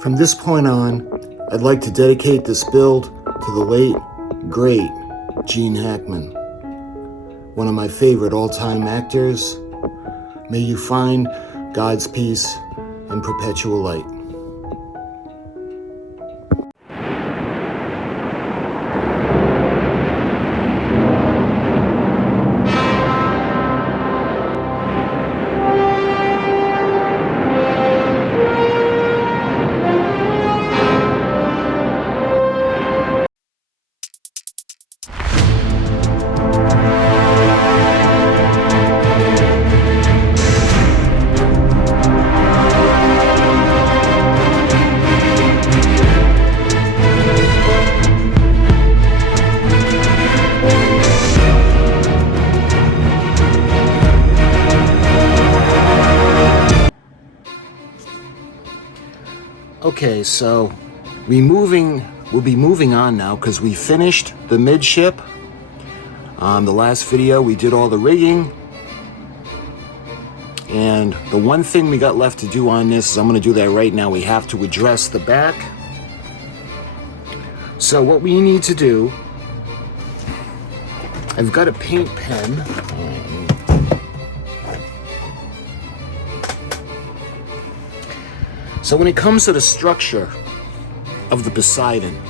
From this point on, I'd like to dedicate this build to the late, great Gene Hackman, one of my favorite all-time actors. May you find God's peace and perpetual light. Okay, so we'll be moving on now because we finished the midship. The last video we did all the rigging, and the one thing we got left to do on this is I'm going to do that right now. We have to address the back. So what we need to do, I've got a paint pen. So when it comes to the structure of the Poseidon,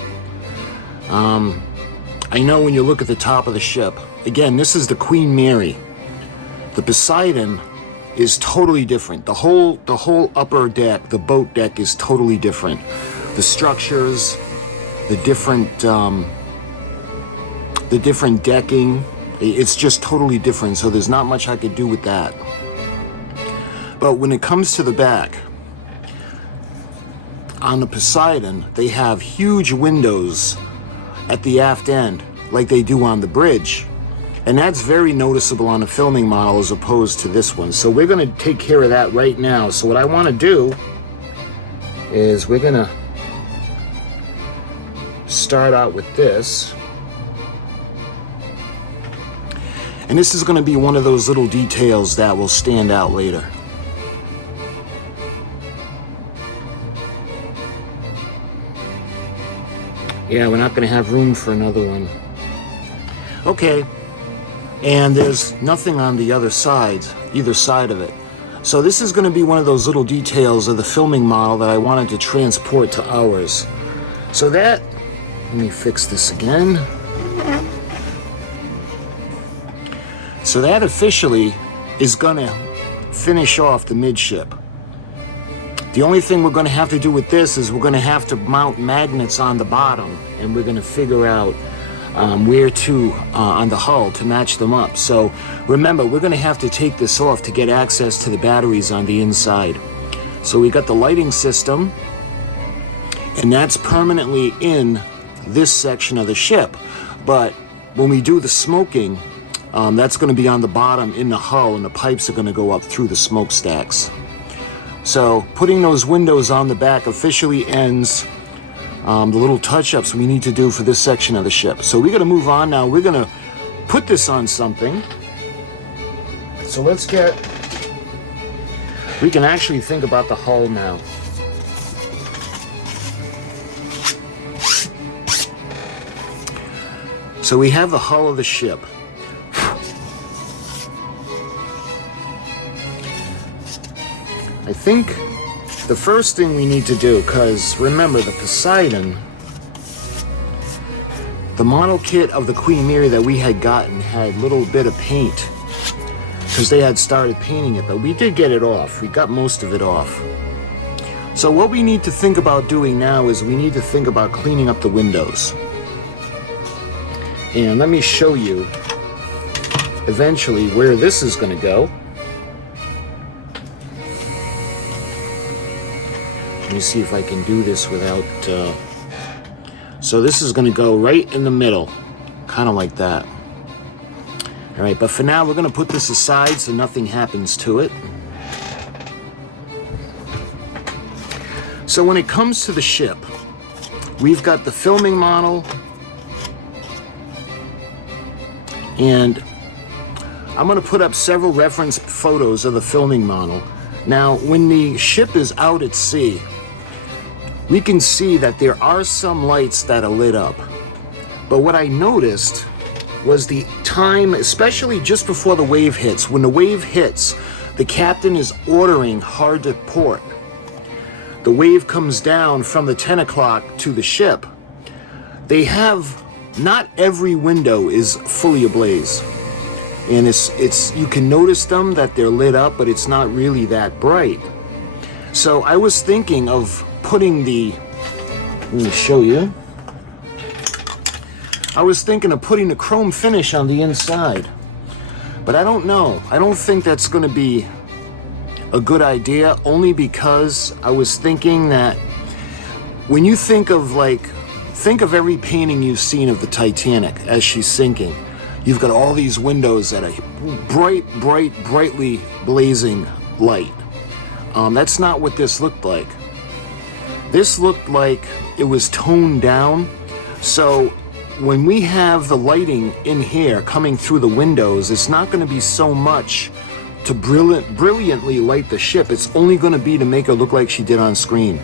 I know when you look at the top of the ship, again, this is the Queen Mary. The Poseidon is totally different. The whole upper deck, the boat deck, is totally different. The structures, the different decking, it's just totally different. So there's not much I could do with that. But when it comes to the back, on the Poseidon, they have huge windows at the aft end, like they do on the bridge. And that's very noticeable on a filming model as opposed to this one. So we're gonna take care of that right now. So what I wanna do is we're gonna start out with this. And this is gonna be one of those little details that will stand out later. Yeah, we're not going to have room for another one. Okay, and there's nothing on the other side, either side of it. So this is going to be one of those little details of the filming model that I wanted to transport to ours. So that, let me fix this again. So that officially is going to finish off the midship. The only thing we're going to have to do with this is we're going to have to mount magnets on the bottom, and we're going to figure out where to on the hull to match them up. So remember, we're going to have to take this off to get access to the batteries on the inside. So we got the lighting system, and that's permanently in this section of the ship. But when we do the smoking, that's going to be on the bottom in the hull, and the pipes are going to go up through the smokestacks. So putting those windows on the back officially ends the little touch-ups we need to do for this section of the ship. So we're going to move on now. We're going to put this on something. So we can actually think about the hull now. So we have the hull of the ship. I think the first thing we need to do, because remember the Poseidon, the model kit of the Queen Mary that we had gotten had a little bit of paint because they had started painting it, but we did get it off. We got most of it off. So what we need to think about doing now is we need to think about cleaning up the windows. And let me show you eventually where this is going to go. Let me see if I can do this without... So this is going to go right in the middle, kind of like that. All right, but for now, we're going to put this aside so nothing happens to it. So when it comes to the ship, we've got the filming model, and I'm going to put up several reference photos of the filming model. Now, when the ship is out at sea, we can see that there are some lights that are lit up. But what I noticed was the time, especially just before the wave hits. When the wave hits, the captain is ordering hard to port. The wave comes down from the 10 o'clock to the ship. They have, not every window is fully ablaze. And it's you can notice them that they're lit up, but it's not really that bright. So I was thinking of putting let me show you. I was thinking of putting a chrome finish on the inside. But I don't know. I don't think that's going to be a good idea, only because I was thinking that when you think of every painting you've seen of the Titanic as she's sinking. You've got all these windows that are brightly blazing light. That's not what this looked like. This looked like it was toned down. So when we have the lighting in here coming through the windows, it's not going to be so much to brilliantly light the ship. It's only going to be to make her look like she did on screen.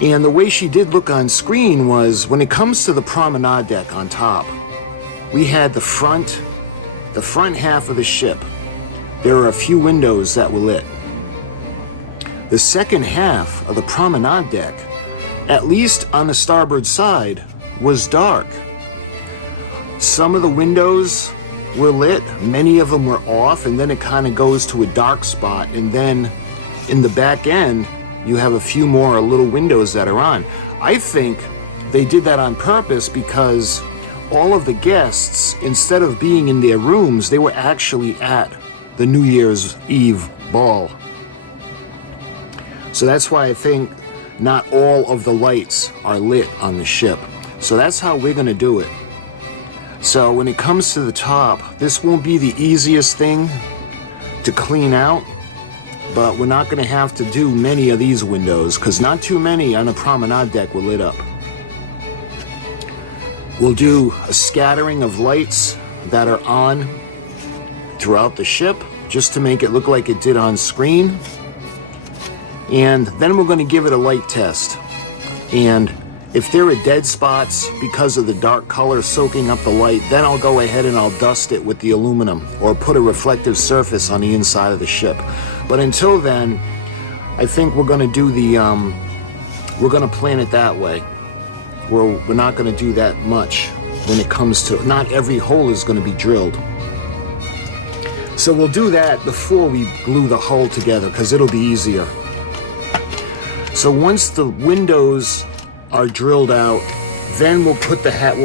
And the way she did look on screen was when it comes to the promenade deck on top, we had the front half of the ship. There were a few windows that were lit. The second half of the promenade deck, at least on the starboard side, was dark. Some of the windows were lit, many of them were off, and then it kind of goes to a dark spot, and then in the back end, you have a few more little windows that are on. I think they did that on purpose because all of the guests, instead of being in their rooms, they were actually at the New Year's Eve ball. So that's why I think not all of the lights are lit on the ship. So that's how we're going to do it. So when it comes to the top, this won't be the easiest thing to clean out, but we're not going to have to do many of these windows because not too many on the promenade deck were lit up. We'll do a scattering of lights that are on throughout the ship just to make it look like it did on screen. And then we're going to give it a light test. And if there are dead spots because of the dark color soaking up the light, then I'll go ahead and I'll dust it with the aluminum or put a reflective surface on the inside of the ship. But until then, I think we're going to do we're going to plan it that way. We're not going to do that much when it comes to, not every hole is going to be drilled. So we'll do that before we glue the hull together because it'll be easier. So once the windows are drilled out, then we'll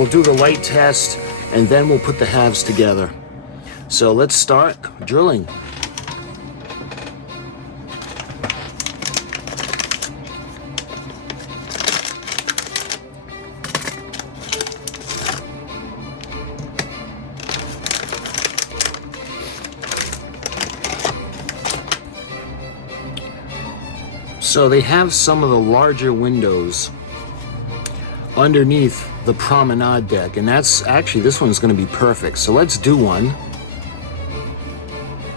do the light test, and then we'll put the halves together. So let's start drilling. So they have some of the larger windows underneath the promenade deck, and that's actually, this one's going to be perfect. So let's do one.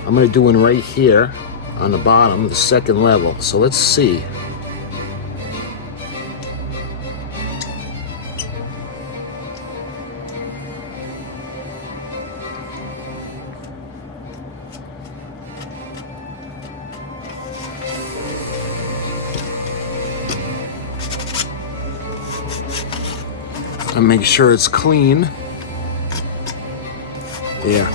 I'm going to do one right here on the bottom, the second level. So let's see. And make sure it's clean. There.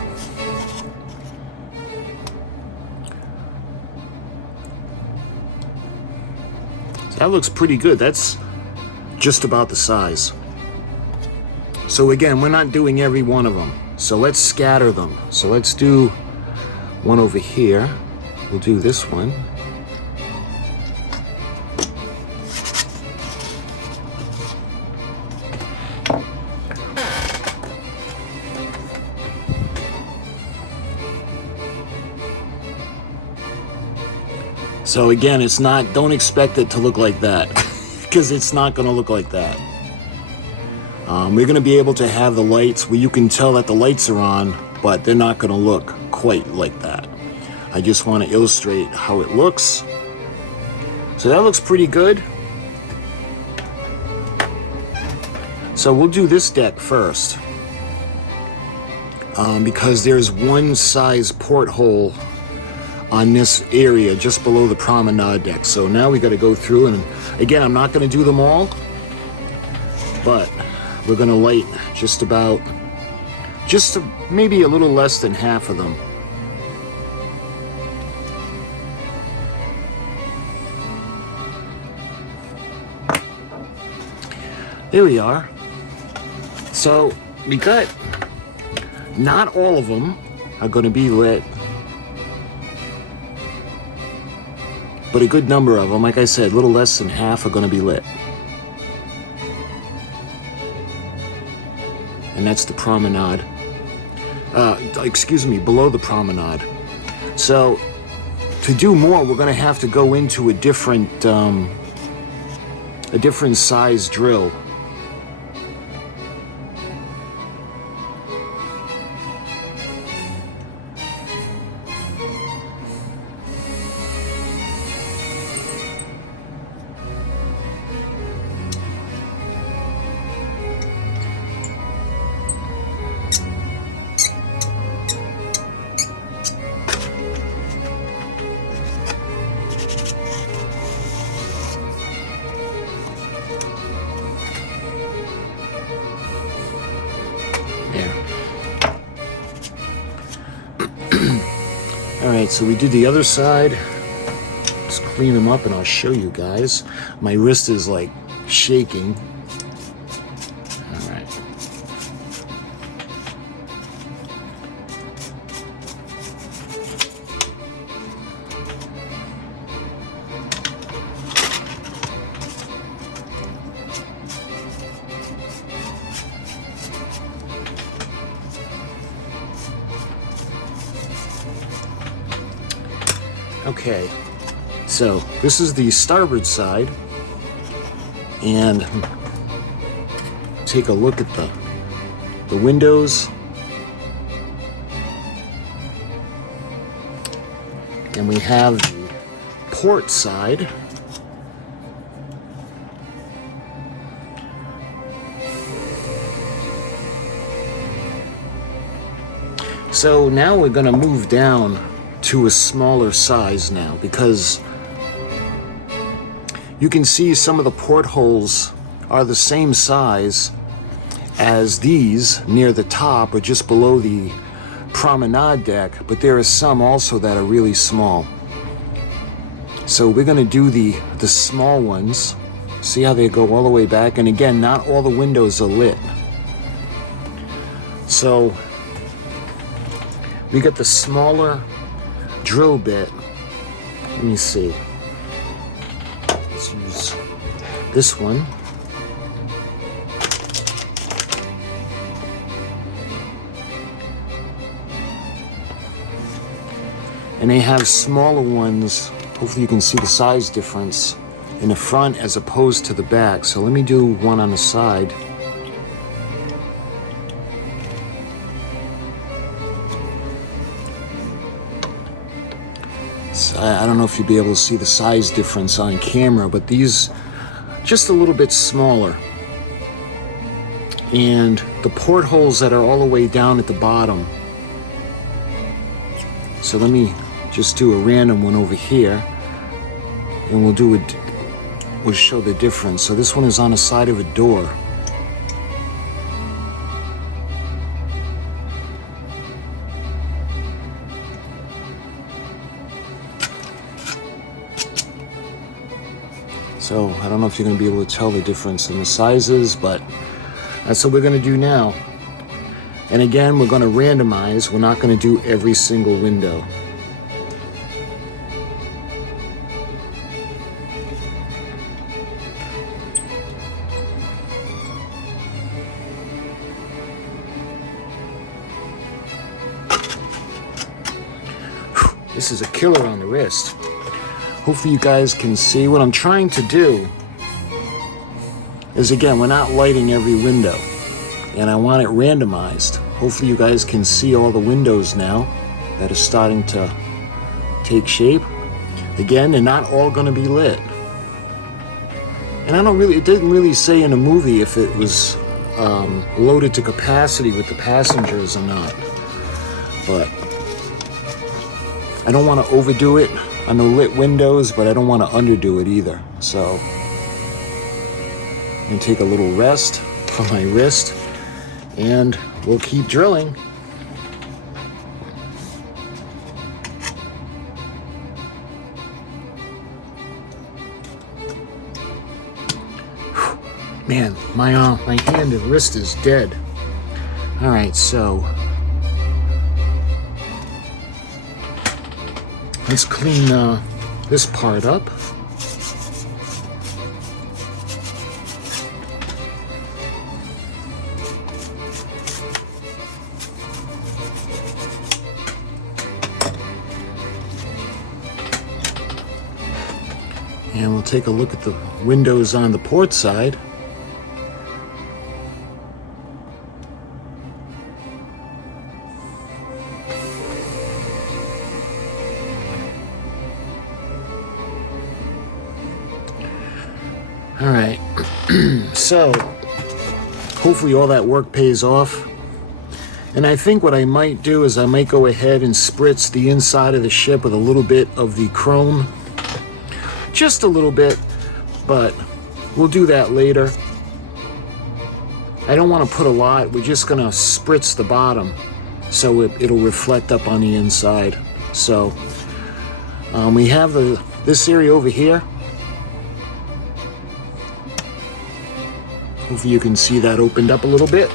So that looks pretty good. That's just about the size. So again, we're not doing every one of them. So let's scatter them. So let's do one over here. We'll do this one. So again, it's not, don't expect it to look like that because it's not going to look like that. We're going to be able to have the lights where you can tell that the lights are on, but they're not going to look quite like that. I just want to illustrate how it looks. So that looks pretty good. So we'll do this deck first, because there's one size porthole on this area just below the promenade deck. So now we got to go through, and again, I'm not going to do them all, but we're going to light just maybe a little less than half of them. There we are. So we got, not all of them are going to be lit, but a good number of them, like I said, a little less than half are going to be lit. And that's the promenade. Excuse me, below the promenade. So to do more, we're going to have to go into a different size drill. Alright, so we did the other side. Just clean them up and I'll show you guys. My wrist is like shaking. Alright. Okay, so this is the starboard side, and take a look at the windows, and we have the port side. So now we're going to move down to a smaller size now, because you can see some of the portholes are the same size as these near the top or just below the promenade deck, but there are some also that are really small. So we're going to do the small ones. See how they go all the way back, and again, not all the windows are lit. So we got the smaller drill bit. Let me see. Let's use this one. And they have smaller ones. Hopefully you can see the size difference in the front as opposed to the back. So let me do one on the side. I don't know if you'll be able to see the size difference on camera, but these just a little bit smaller. And the portholes that are all the way down at the bottom. So let me just do a random one over here, and we'll show the difference. So this one is on the side of a door. So I don't know if you're going to be able to tell the difference in the sizes, but that's what we're going to do now. And again, we're going to randomize. We're not going to do every single window. This is a killer on the wrist. Hopefully you guys can see. What I'm trying to do is, again, we're not lighting every window, and I want it randomized. Hopefully you guys can see all the windows now that are starting to take shape. Again, they're not all going to be lit. And it didn't really say in the movie if it was loaded to capacity with the passengers or not. But I don't want to overdo it on the lit windows, but I don't want to underdo it either. So I'm going to take a little rest from my wrist, and we'll keep drilling. Man, my hand and wrist is dead. All right, so let's clean this part up. And we'll take a look at the windows on the port side. All right, so hopefully all that work pays off. And I think what I might do is I might go ahead and spritz the inside of the ship with a little bit of the chrome. Just a little bit, but we'll do that later. I don't want to put a lot. We're just going to spritz the bottom so it'll reflect up on the inside. So we have this area over here. Hopefully you can see that opened up a little bit.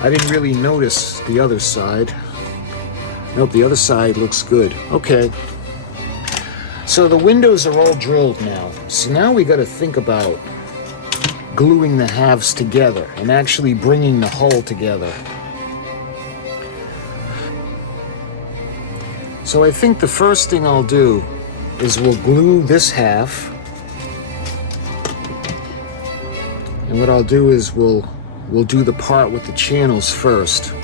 I didn't really notice the other side. Nope, the other side looks good. Okay. So the windows are all drilled now. So now we got to think about gluing the halves together and actually bringing the hull together. So I think the first thing I'll do is we'll glue this half. And what I'll do is we'll do the part with the channels first.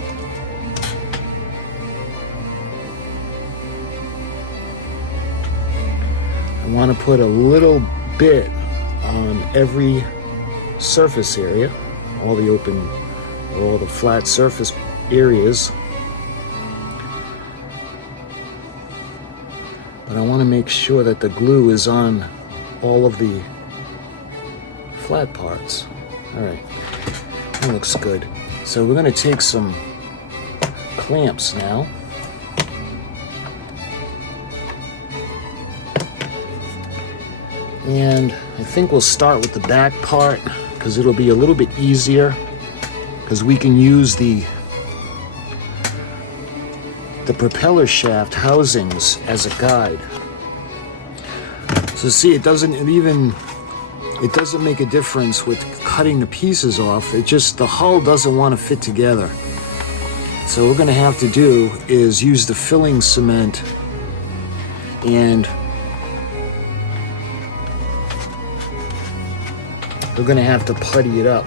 I want to put a little bit on every surface area, all the flat surface areas. But I want to make sure that the glue is on all of the flat parts. All right, that looks good. So we're going to take some clamps now. And I think we'll start with the back part because it'll be a little bit easier because we can use the propeller shaft housings as a guide. So see, it doesn't make a difference with cutting the pieces off. The hull doesn't want to fit together. So what we're going to have to do is use the filling cement and we're going to have to putty it up.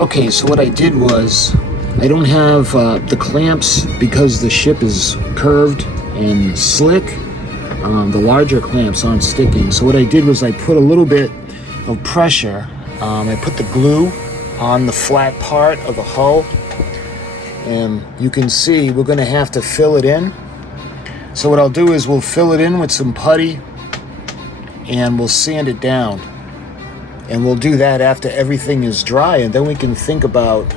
Okay, so what I did was I don't have the clamps because the ship is curved and slick. The larger clamps aren't sticking. So what I did was I put a little bit of pressure. I put the glue on the flat part of the hull. And you can see we're going to have to fill it in. So what I'll do is we'll fill it in with some putty and we'll sand it down. And we'll do that after everything is dry, and then we can think about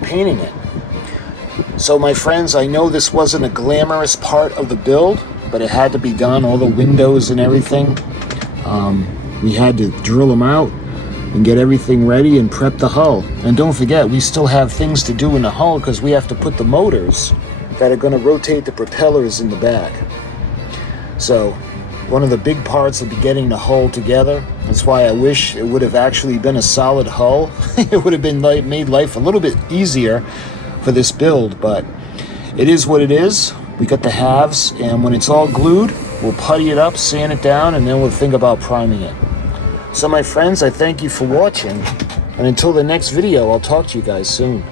painting it. So my friends, I know this wasn't a glamorous part of the build, but it had to be done. All the windows and everything, we had to drill them out and get everything ready and prep the hull. And don't forget, we still have things to do in the hull because we have to put the motors that are going to rotate the propellers in the back. So one of the big parts will be getting the hull together. That's why I wish it would have actually been a solid hull. It would have been made life a little bit easier for this build, but it is what it is. We got the halves, and when it's all glued, we'll putty it up, sand it down, and then we'll think about priming it. So my friends, I thank you for watching, and until the next video, I'll talk to you guys soon.